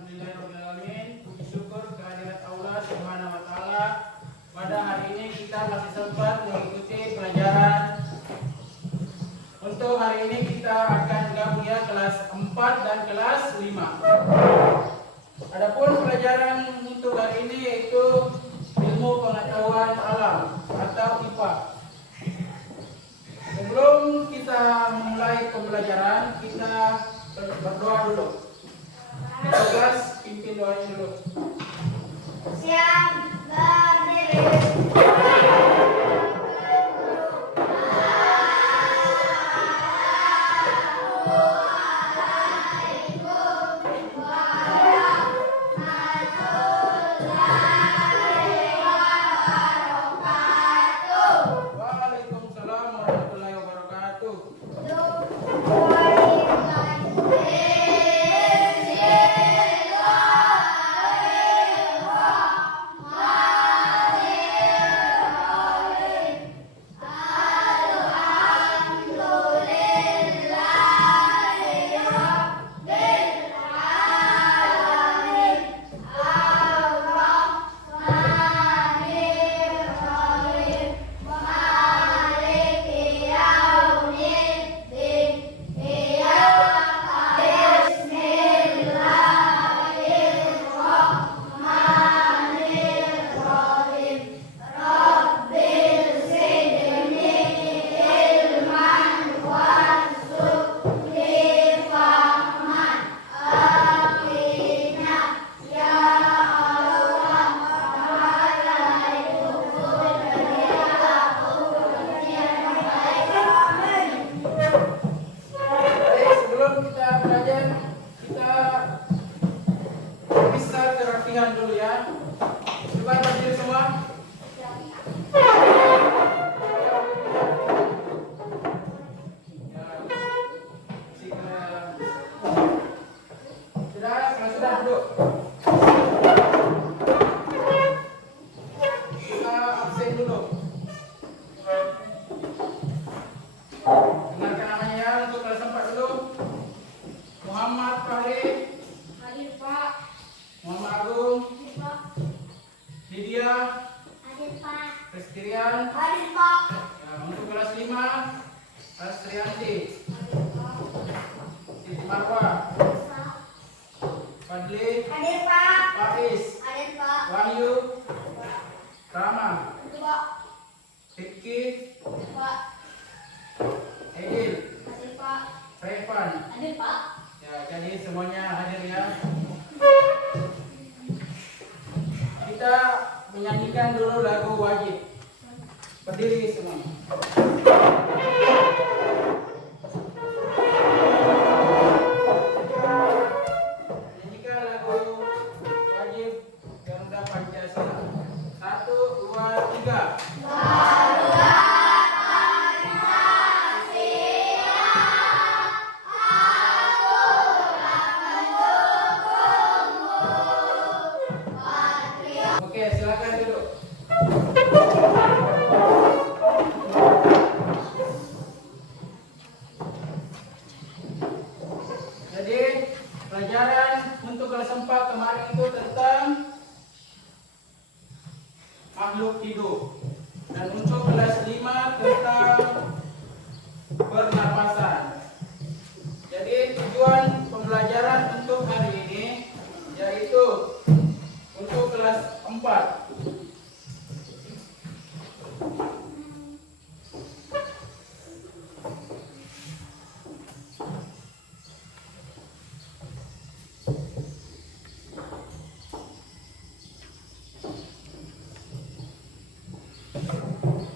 Alhamdulillahirrahmanirrahim. Puji syukur kehadirat Allah Subhanahu wa Ta'ala. Pada hari ini kita masih sempat mengikuti pelajaran. Untuk hari ini kita akan gabung ya kelas 4 dan kelas 5. Adapun pelajaran untuk hari ini yaitu ilmu pengetahuan alam atau IPA. Sebelum kita memulai pembelajaran, kita berdoa dulu. Tugas pimpin doanya dulu. Siap, berdiri. Waalaikumsalam warahmatullahi wabarakatuh. Dulu ya. Coba berdiri semua. Sudah duduk. Kita absen dulu. Dengarkan namanya ya untuk kelas 4 dulu. Muhammad Fahri. Hadir, Pak. Muhammad Agung. Hadir, Pak. Lydia. Hadir, Pak. Christian. Hadir, Pak. Ya, untuk kelas 5 Astrianti. Hadir, Pak. Siti Marwa. Hadir, Pak. Fadli. Hadir, Pak. Faiz. Hadir, Pak. Wahyu. Hadir, Pak. Rama. Hadir, Pak. Rifki. Hadir, Pak. Edil. Hadir, Pak. Revan. Hadir, Pak. Ya, jadi semuanya hadir ya. Kita menyanyikan dulu lagu wajib. Berdiri semuanya. Menyanyikan lagu wajib Garuda Pancasila. 1, 2, 3. Oke, silakan duduk. Jadi, pelajaran untuk kelas 4 kemarin itu tentang makhluk hidup. Dan untuk kelas 5 tentang pernapasan. Jadi, tujuan pembelajaran untuk hari ini yaitu untuk kelas 4.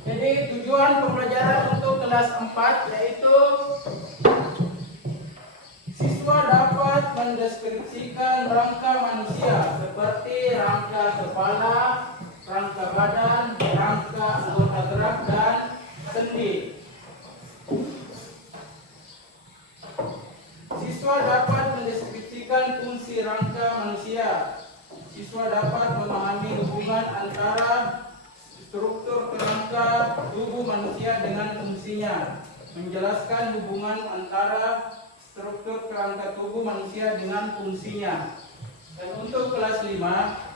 Jadi tujuan pembelajaran untuk kelas 4 yaitu siswa dapat mendeskripsikan rangka manusia seperti rangka kepala, rangka badan, rangka anggota gerak, dan sendi. Siswa dapat mendeskripsikan fungsi rangka manusia. Siswa dapat memahami hubungan antara struktur kerangka tubuh manusia dengan fungsinya, menjelaskan hubungan antara struktur kerangka tubuh manusia dengan fungsinya. Dan untuk kelas 5,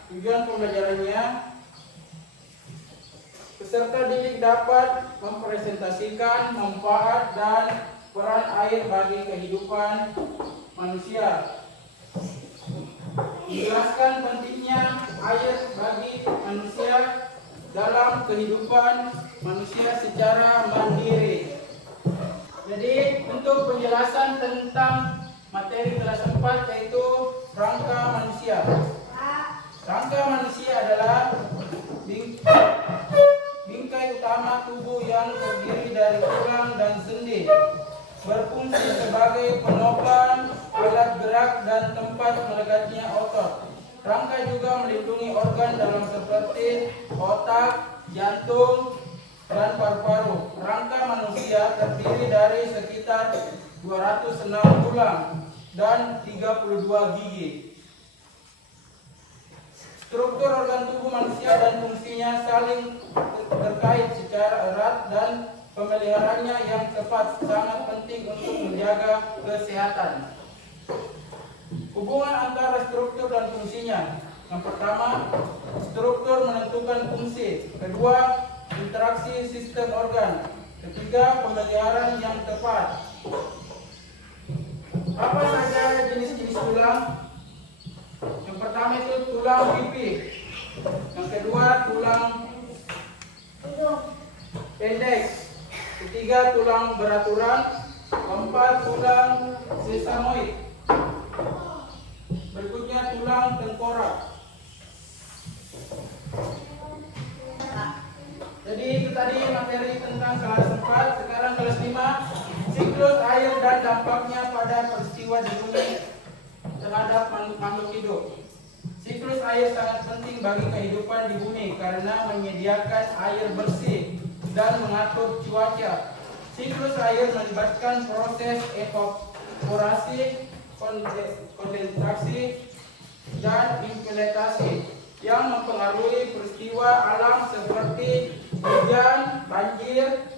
tujuan pembelajarannya, peserta didik dapat mempresentasikan manfaat dan peran air bagi kehidupan manusia. Menjelaskan pentingnya air bagi manusia dalam kehidupan manusia secara mandiri. Jadi untuk penjelasan tentang materi kelas 4 yaitu rangka manusia. Rangka manusia adalah bingkai utama tubuh yang terdiri dari tulang dan sendi, berfungsi sebagai penopang, alat gerak dan tempat melegatnya otot. Rangka juga melindungi organ dalam seperti otak, jantung, dan paru-paru. Rangka manusia terdiri dari sekitar 206 tulang dan 32 gigi. Struktur organ tubuh manusia dan fungsinya saling terkait secara erat dan pemeliharaannya yang tepat sangat penting untuk menjaga kesehatan. Hubungan antara struktur dan fungsinya. Yang pertama, struktur menentukan fungsi. Kedua, interaksi sistem organ. Ketiga, pemeliharaan yang tepat. Apa saja jenis-jenis tulang? Yang pertama itu tulang pipi. Yang kedua tulang pendek. Ketiga tulang beraturan. Keempat tulang sesamoid. Berikutnya tulang tengkorak. Jadi itu tadi materi tentang kelas 4. Sekarang kelas 5, siklus air dan dampaknya pada peristiwa di bumi terhadap makhluk hidup. Siklus air sangat penting bagi kehidupan di bumi karena menyediakan air bersih dan mengatur cuaca. Siklus air melibatkan proses evaporasi, kondensasi, dan infiltrasi yang mempengaruhi peristiwa alam seperti hujan, banjir,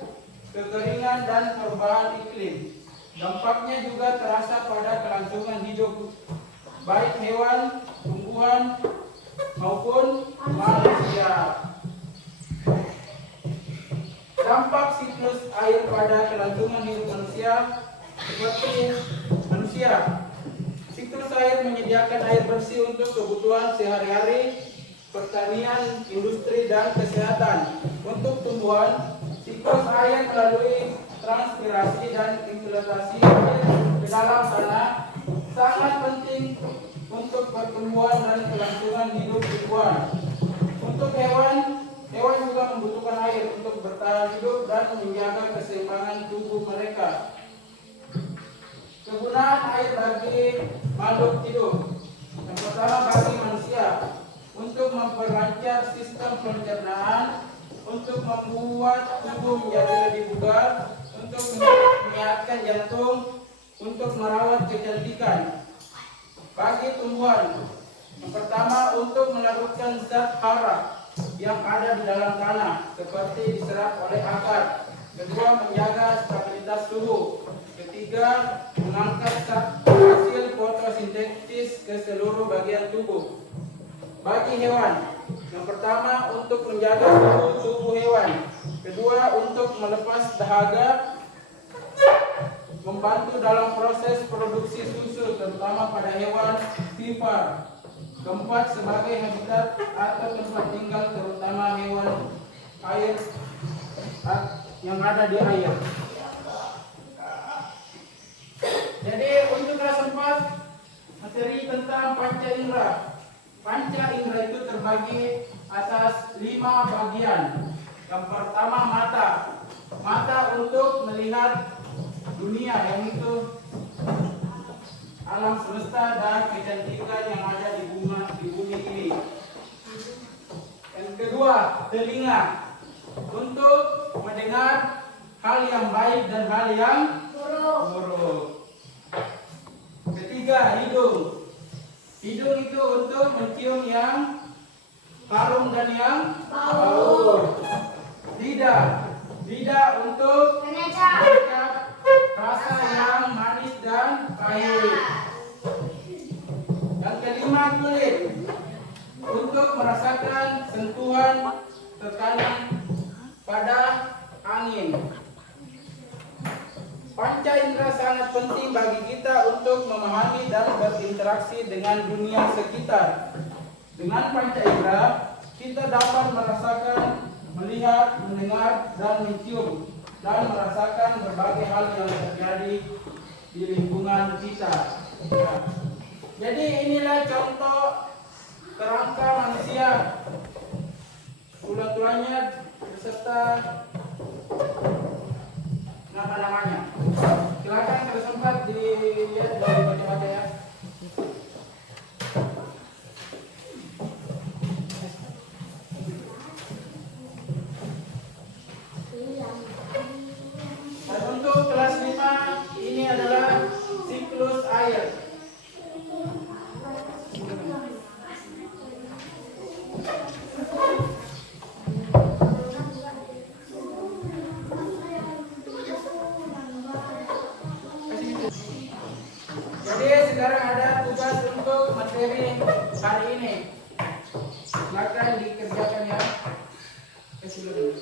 kekeringan, dan perubahan iklim. Dampaknya juga terasa pada kelangsungan hidup baik hewan, tumbuhan, maupun manusia. Dampak siklus air pada kelangsungan hidup manusia seperti manusia. Siklus air menyediakan air bersih untuk kebutuhan sehari-hari, pertanian, industri, dan kesehatan. Untuk tumbuhan, siklus air melalui transpirasi dan infiltrasi air ke dalam tanah sangat penting untuk pertumbuhan dan kelangsungan hidup tumbuhan. Untuk hewan juga membutuhkan air untuk bertahan hidup dan menjaga keseimbangan tubuh mereka. Kegunaan air bagi makhluk hidup. Yang pertama bagi manusia, untuk memperlancar sistem pencernaan, untuk membuat tubuh menjadi lebih bugar, untuk menyehatkan jantung, untuk merawat kecantikan. Bagi tumbuhan, yang pertama untuk melarutkan zat hara yang ada di dalam tanah seperti diserap oleh akar. Kedua, menjaga stabilitas suhu. Ketiga, mengangkat hasil fotosintesis ke seluruh bagian tubuh. Bagi hewan, yang pertama untuk menjaga suhu tubuh hewan. Kedua, untuk melepas dahaga, membantu dalam proses produksi susu terutama pada hewan vipar. Keempat, sebagai habitat atau tempat tinggal terutama hewan air yang ada di air. Jadi untuk kelas 4 materi tentang panca indera. Panca indera itu terbagi atas 5 bagian. Yang pertama mata. Mata untuk melihat dunia, yang itu alam semesta dan kecantikan yang ada di bumi ini. Yang kedua, telinga untuk mendengar hal yang baik dan hal yang buruk. Ketiga, hidung. Hidung itu untuk mencium yang harum dan yang bau. Lidah untuk menangkap rasa yang manis dan pahit. Yang kelima, 5, kulit. Untuk merasakan sentuhan tekanan pada angin. Panca indera sangat penting bagi kita untuk memahami dan berinteraksi dengan dunia sekitar. Dengan panca indera, kita dapat merasakan, melihat, mendengar, dan mencium, dan merasakan berbagai hal yang terjadi di lingkungan kita. Ya. Jadi inilah contoh kerangka manusia, tulang-tulangnya beserta nama-namanya. Silakan kalau sempat dilihat dari baca-baca ya. Dan untuk kelas 5 ini adalah siklus air. Jadi sekarang ada tugas untuk materi hari ini. Silakan dikerjakan ya. Kasih dulu.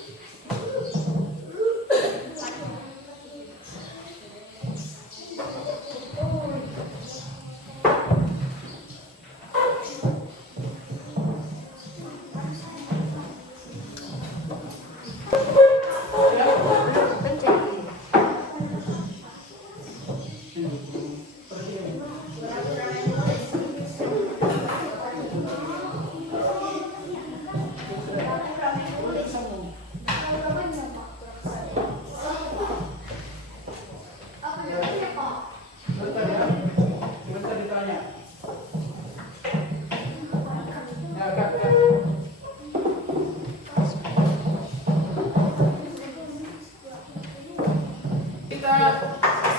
Kita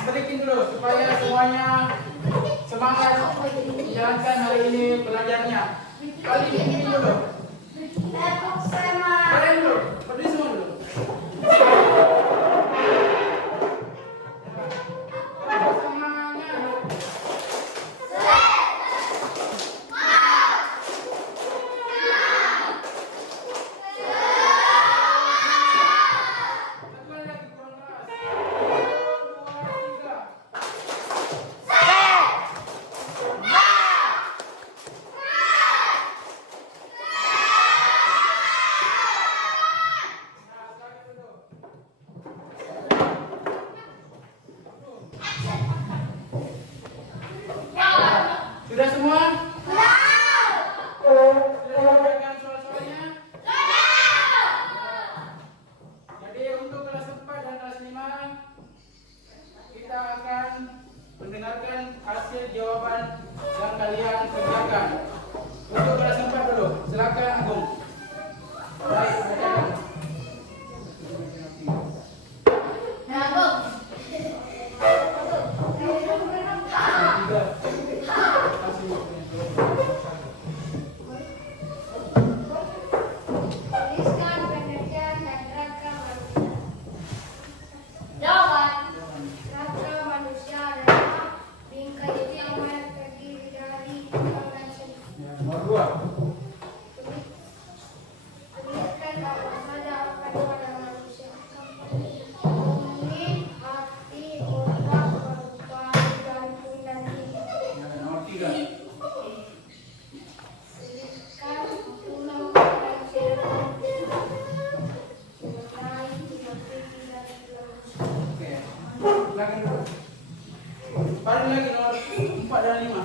berikin dulu supaya semuanya semangat menjalankan hari ini belajarnya. Kali ini dulu. Kalian dulu, berdiri semua dulu. Sudah semua? Sudah sampaikan soal-soalnya? Jadi untuk kelas 4 dan kelas 5 kita akan mendengarkan hasil jawaban yang kalian kerjakan. Untuk kelas 4 dulu, silakan Agung. Baik, bacakan. Tuliskan pengertian dan rangka manusia. Jawaban. Rangka manusia adalah bingkai yang terdiri dari organ seni. Nomor 2. Tuliskan apa saja organ pada manusia. Kulit, hati, otak, paru-paru, jantung, dan ginjal. Nomor 3. Tuliskan tulang dan sel-sel. Mengenai filosofi dari tulang manusia. Oke. Silakan dulu. Paling lagi nomor 4 dan 5.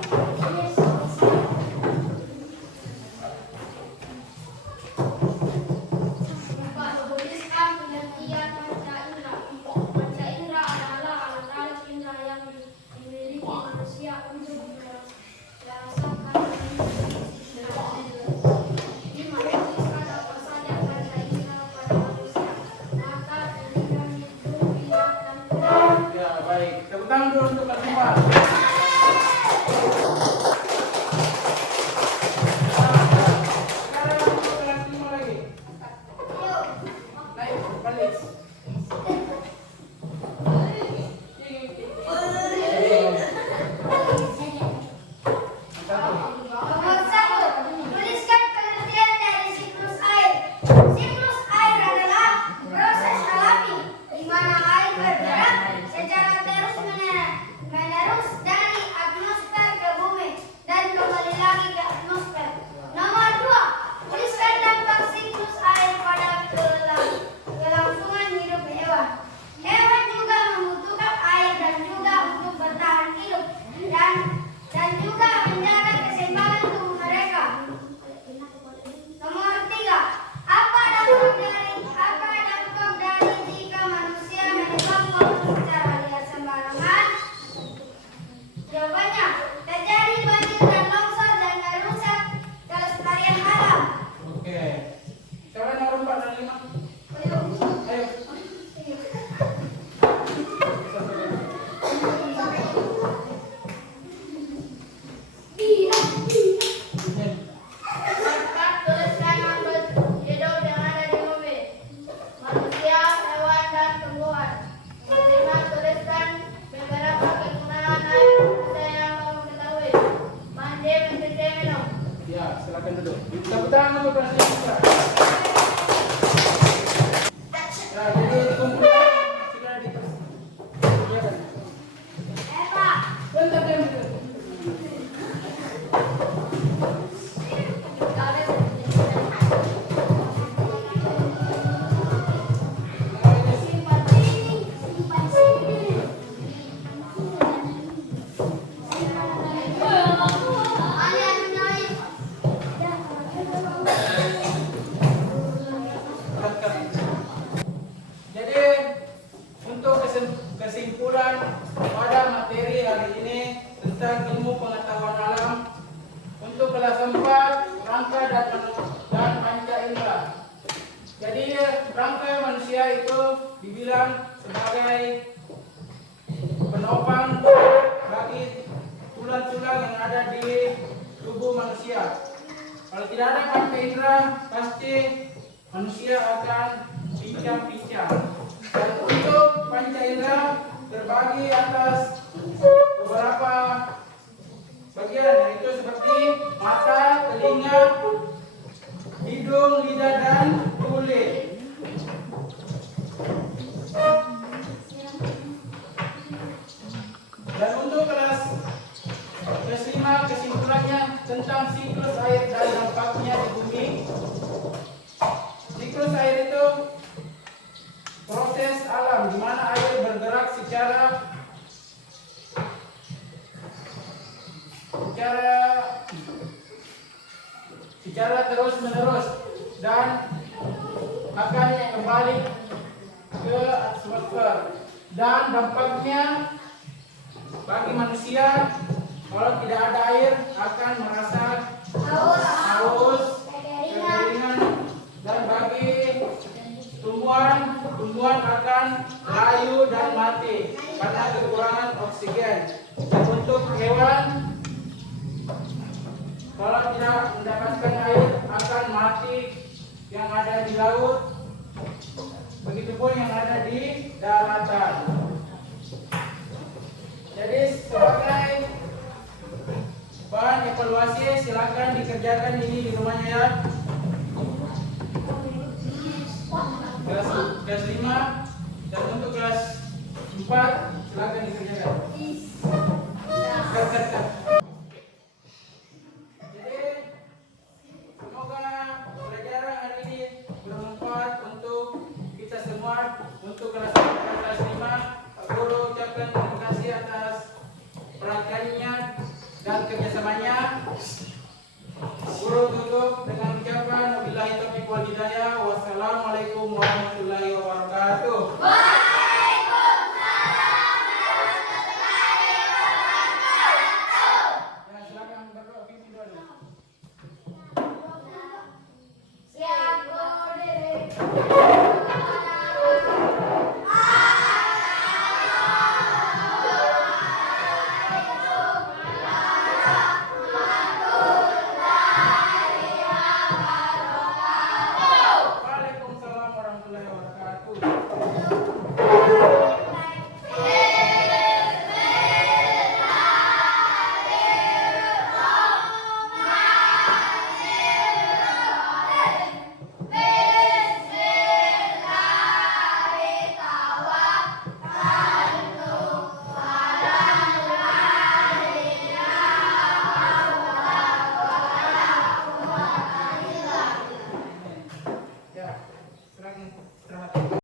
silakan duduk. Tepuk tangan untuk kelas 5. Nah, jadi kumpulan sudah dipersiapkan. Bentar, bentar. Jadi untuk kesimpulan pada materi hari ini tentang ilmu pengetahuan alam untuk kelas 4 rangka dan panca indera. Jadi rangka manusia itu dibilang sebagai penopang bagi tulang-tulang yang ada di tubuh manusia. Kalau tidak ada panca indera, pasti manusia akan pincang-pincang. Dan untuk panca indera terbagi atas beberapa bagian, yaitu seperti mata, telinga, hidung, lidah, dan kulit. Dan untuk kelas 5 kesimpulannya tentang siklus air dan dampaknya di bumi. Siklus air itu proses alam di mana air bergerak secara terus menerus dan akan kembali ke atmosfer. Dan dampaknya bagi manusia, kalau tidak ada air akan merasa haus, kekeringan, dan bagi tumbuhan akan layu dan mati karena kekurangan oksigen. Dan untuk hewan, kalau tidak mendapatkan air akan mati yang ada di laut, begitupun yang ada di daratan. Jadi sebagai bahan evaluasi silakan dikerjakan ini di rumahnya ya. Kelas 5 dan untuk kelas 4 silakan dikerjakan.